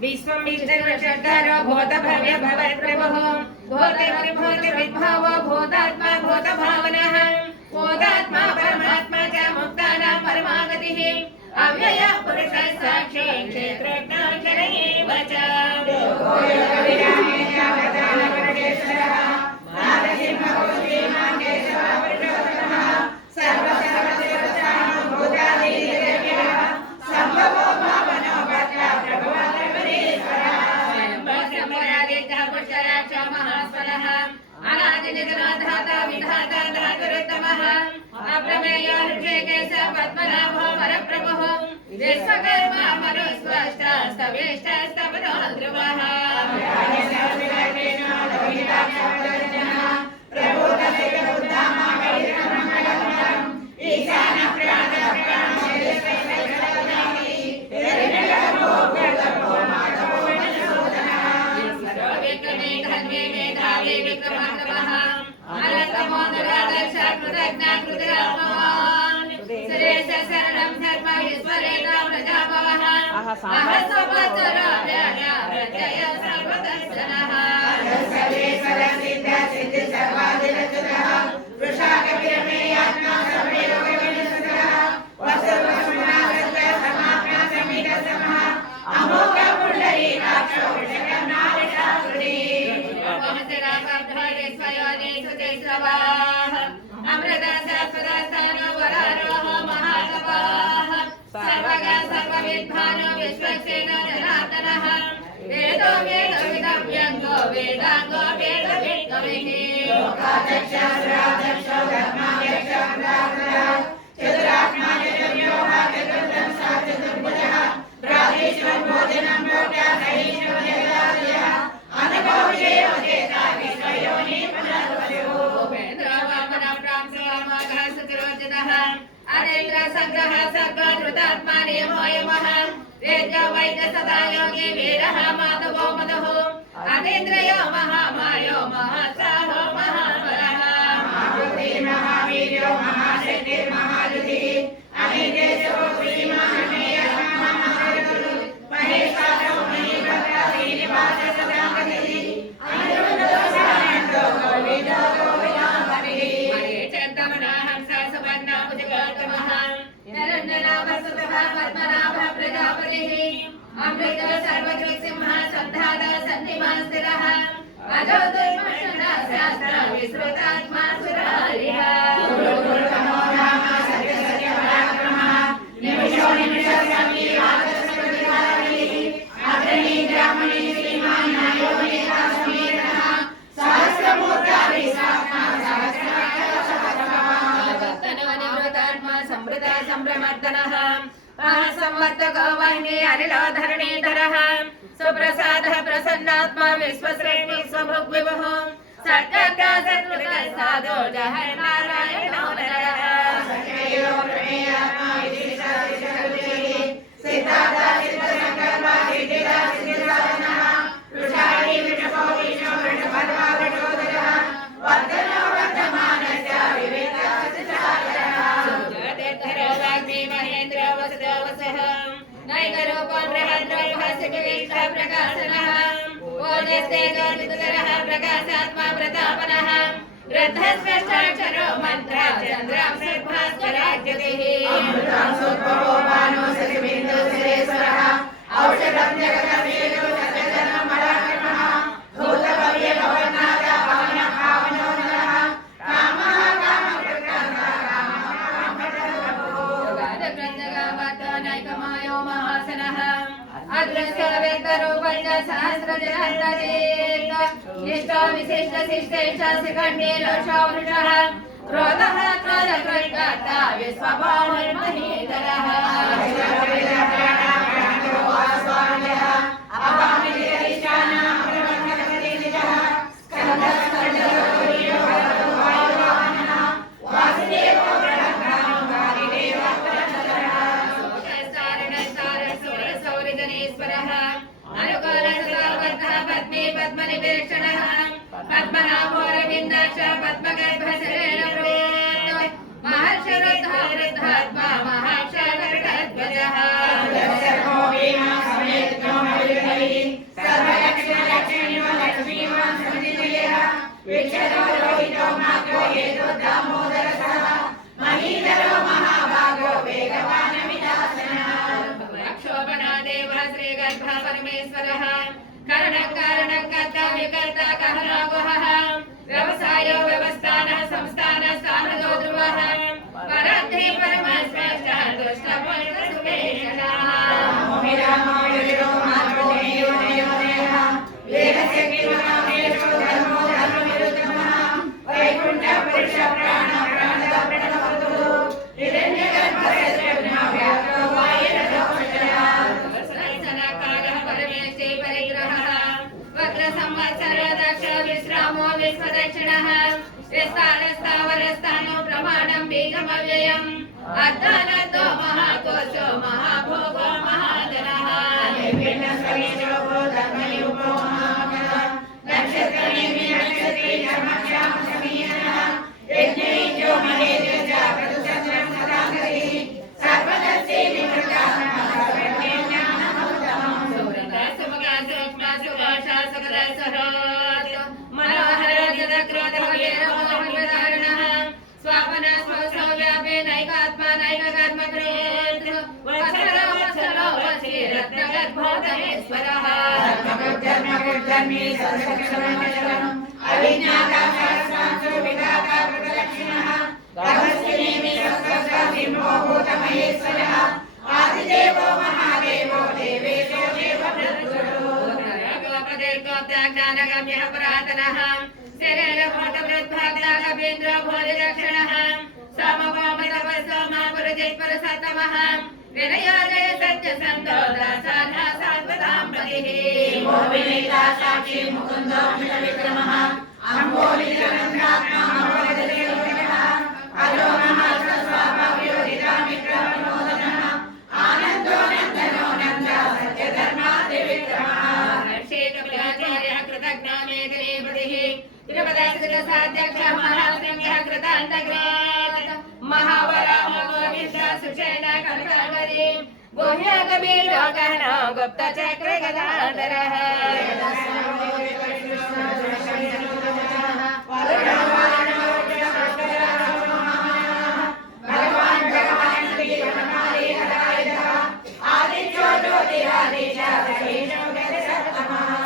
विश्वमिष्टो भूत भव्य भवत्प्रभुः भूतविद्भावो भूतात्मा भूतभावनः भूतात्मा परमात्मा च मुक्तानां परमागतिः अव्ययः पुरुषः साक्षी क्षेत्रज्ञाक्षर एव च पद्मनाभो वरप्रभुः विश्वकर्मा मरुस्वष्टा स्तवेष्टा स्तवनो ध्रुवः सुप्रसादः प्रसन्नात्मा विश्वश्रेणी स्वभुग्विभुः सत्कर्ता सत्कृतः साधो जहर नारायणो नरः प्रकाशात्मा प्रतापनः वृद्धस्वष्टाक्षरो मन्त्रा चन्द्रां सद्भास्कराज्यतिः औषधं जगदमेतो सत्यजनं मराकर्मः भूतभव्यभवनाथ पावनः पावनो नरः कामः कामप्रदः महासनः अदृश्य व्यक्तरूपञ्च सहस्रजनस्तजेत निष्ठो विशिष्ट शिष्टेश शिखण्डे लोषोवृषः क्रोधः क्रोधकृत्कर्ता विश्वभावन्महीधरः पद्मनाभोरविन्दाक्ष पद्मगर्भशरेण महर्षरुद्धात्मा महाक्षरध्वजः विस्तारस्थावरस्थानो प्रमाणं बीजमव्ययम् अर्थानतो महाकोशो महाभोगो महाधनः आदिदेवो महादेवो देवेशो देवज्ञानगम्यः पुरातनः शरीरभूतवृद्भाग्नागवेन्द्रो भोजदक्षिणः समवामतपस्वमापुरजैपरसत्तमः विनयोदय सत्यसन्तो दासानः सात्वतां पतिः विनीता साक्षी मुकुन्दो मिलविक्रमः अम्बोलिकनन्दात्मा महोदयः अलो महास्वभावयोगिता विक्रमणोदनः आनन्दो नन्दनो नन्दा सत्यधर्मा त्रिविक्रमः शेखराचार्यः कृतज्ञामेधिपतिः तिरुपतिसाध्यक्षः महासंඝः कृतान्तग्रात् महावराहो गोविन्द सुषेण कनकावरी गुह्यकबीरोगहनो गुप्तचक्रगदाधरः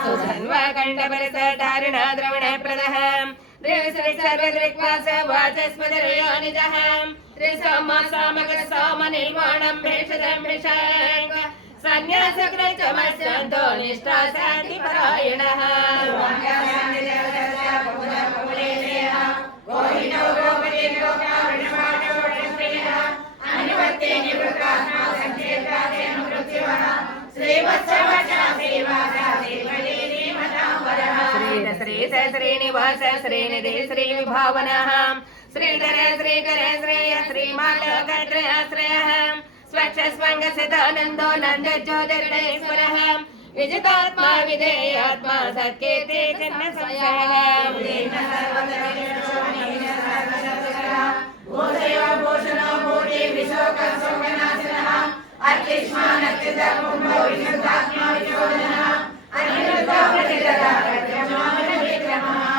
सुधन्वाकण्ठपरिसटारिणा द्रवणप्रदः सर्वदृक्वास वाचस्पदयोनिजः त्रिसोमसामकसोमनिर्वाणं भेषजं भेषाङ्ग सन्न्यासकृतमस्यन्तो निष्ठा शान्तिपरायणः श्रीनिवास श्रीनिधि श्रीविभावनः श्रीधर श्रीकर श्रेय श्रीमालकत्रयाश्रयः स्वच्छस्वङ्गसितानन्दो नन्दज्योतिर्णेश्वरः विजितात्मा विधेयात्मा सत्कीर्ति चिन्मसंशयः भूषणो भूति विशोकशोकनाशनः अर्चिष्मानच्युतकुम्भो विशुद्धात्मा विशोधनः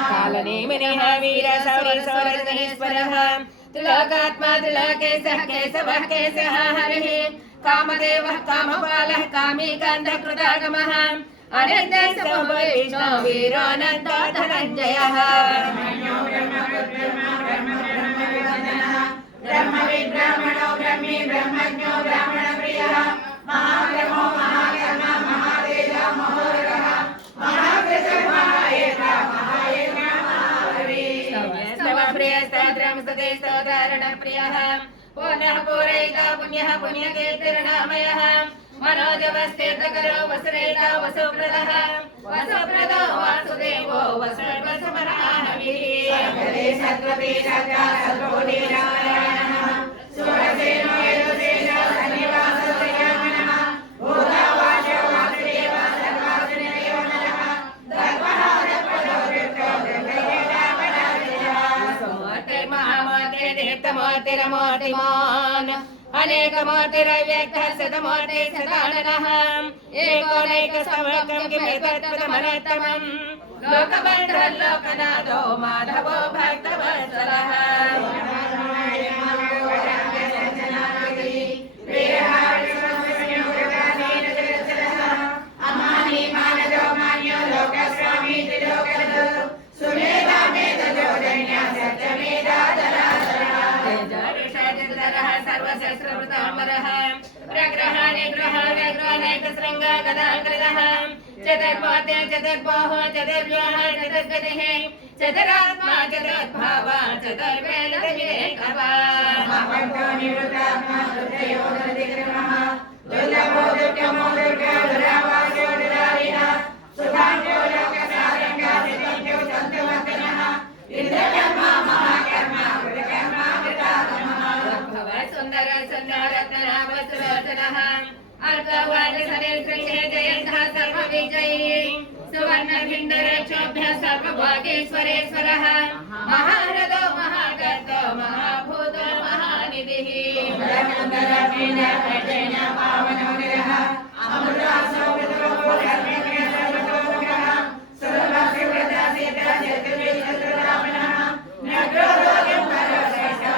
कालनेमिनः वीरसौरसौरधनेश्वरः त्रिलोकात्मा त्रिलोकेशः केशवः केशः हरिः कामदेवः कामपालः कामीकान्तकृतागमः अनिर्देशो विष्णो वीरोऽनन्तो धनञ्जयः ब्रह्मविद्ब्राह्मणो ब्रह्मी ब्रह्मज्ञो ब्राह्मणप्रियः महाब्रह्मो महाकर्मा महातेजो महोरगः महाकृतः महायज्ञः महायज्ञः महाहरिः सदे स्तोतारणप्रियः पुनः पूरयिता पुण्यः पुण्यकीर्तिर्नामयः मनोजवस्तेतकरो वसुरेता वसुप्रदः वसुप्रदो वासुदेवो वसुर्वसुमराहविः सकले सत्त्वपि सत्ता सद्बोधिनारायणः सुरसेनो यदुसेनो सन्निवासो यमनः भूतावाचो वासुदेव सर्वासुरयो नरः दर्पः दर्पदो दृष्टो दृष्टोदापराजयः सोमर्तिर्महामूर्ति दीप्तमूर्तिरमूर्तिमान् अनेकमूर्तिरव्यक्तः शतमूर्ति सदाननः एकोनैकसमकं किमेतत्पदमनन्तमम् लोकबन्धुर्लोकनाथो माधवो भक्तवत्सलः अमानी मानदो मान्यो लोकस्वामी त्रिलोकदो सुमेधा मेधजो धन्या सत्यमेधा धराधरः सर्वशस्त्रवृताम्बरः प्रग्रह निग्रह व्यग्रह नेत्रशृंग गदाकृतः चतुर्पादे चतुर्बाहु चतुर्व्यूह चतुर्गतिः चतुरात्मा चतुर्भाव चतुर्वेदविवेकः दुर्लभो दुर्गमो दुर्गाधुरावासो दुरारिणः सुभाग्यो लोकसारङ्गा सिद्धो सन्तुवर्तनः इंद्रकर्मा महाकर्मा गुरुकर्मा कृतात्मः भव सुन्दर सुन्दरत्ननाभ सुलोचनः अर्कवाद सनेन्द्रिये जयन्तः सर्वविजयी सुवर्णभिण्डरक्षोभ्यः सर्वभागेश्वरेश्वरः महारथो महागर्तो महाभूतो महानिधिः पावनो निरः अमृतासो विद्रोहो धर्मेन्द्र सर्वतोमुखः सर्वसिद्धता सिद्धा चतुर्वे चतुर्धामनः नग्रोरोगं परश्रेष्ठः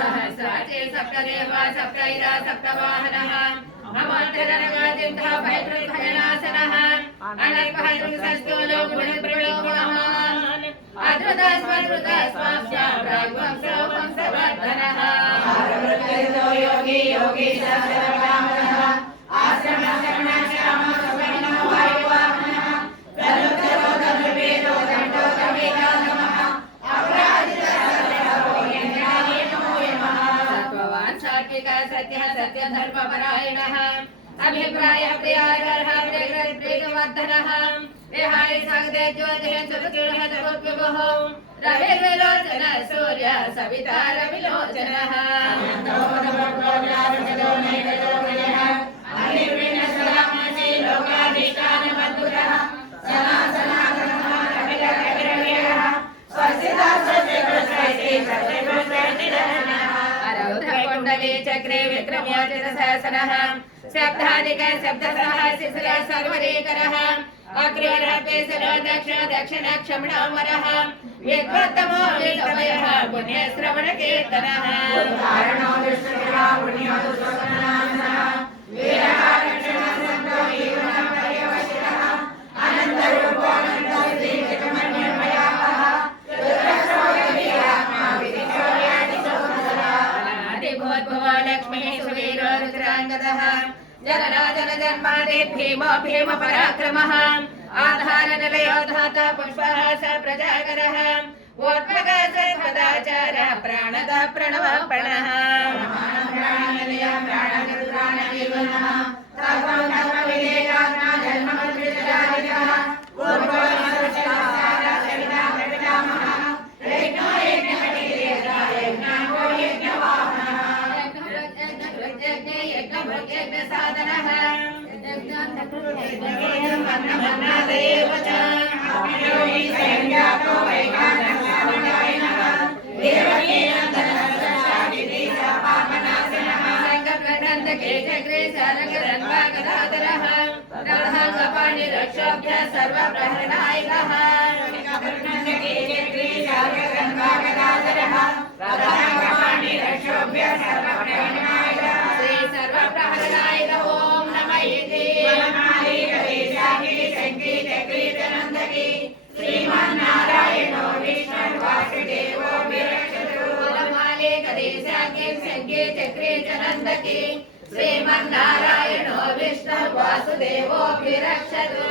सहस्राचे सप्तदेवा सप्तैरा सप्तवाहनः अमान्तरनगादिन्धः भयकृतभयनाशनः अनर्पहतुसस्तो लोकविप्रलोभनः अधृतस्वधृतस्वास्या प्राग्वंसो वंशवर्धनः आरवृतयो योगी योगीशः सर्वकामदः आश्रमशरणश्यामः सुवर्णो वायुवाहनः प्रलुब्धरो धनुर्वेदो दण्डो कविकागमः अपराजितः सर्वो यज्ञायनो यमः सत्त्ववान् सात्विकः सत्यः सत्यधर्मपरायणः अभिप्राय प्रियार्हः प्रियवर्धनः विहाय सगदे ज्योतिः चतुर्गुणः चतुर्विभुः रविर्विलोचनः सूर्य सविता रविलोचनः अनिर्विण्णसदामसि लोकाधिष्ठानमद्भुतः सनातनः रविरविरविरः स्वस्तिदा सत्यप्रसृष्टि सत्यप्रसृष्टिरः अरौधकुण्डले चक्रे विक्रम्याचितसहस्रः शब्दाधिक शब्दसः शिशिरः सर्वरेकरः अग्रवरपेसरो दक्षिण क्षमणामरः विद्वत्तमो विद्वयः पुण्यश्रवणकीर्तनः उद्धारणो दुष्कृतः पुण्यो दुष्कृतनाशनः वीरः रक्षणः सन्तो जीवनः पर्यवसितः अनन्तरूपोऽनन्तो श्रीजगमन्यमयावः रुद्रश्रो गभीरात्मा विदितो यातिसोमसः अनादिभूद्भुव लक्ष्मीः सुवीरो रुद्राङ्गदः जनराजन जन्मादि भीमो भीम पराक्रमः आधार निलयो धाता पुष्पः स प्रजागरः वोद्भग सर्वदाचार प्राणद प्रणवपणः साधनः सर्वप्रहरणायकः श्री सर्वप्रहरणायक ओम नमः इति श्रीमन्नारायणो विष्णु वासुदेवो विरक्षतु वनमाले गदेशाख्ये संगे चक्रे च नन्दकी श्रीमन्नारायणो विष्णु वासुदेवो विरक्षतु।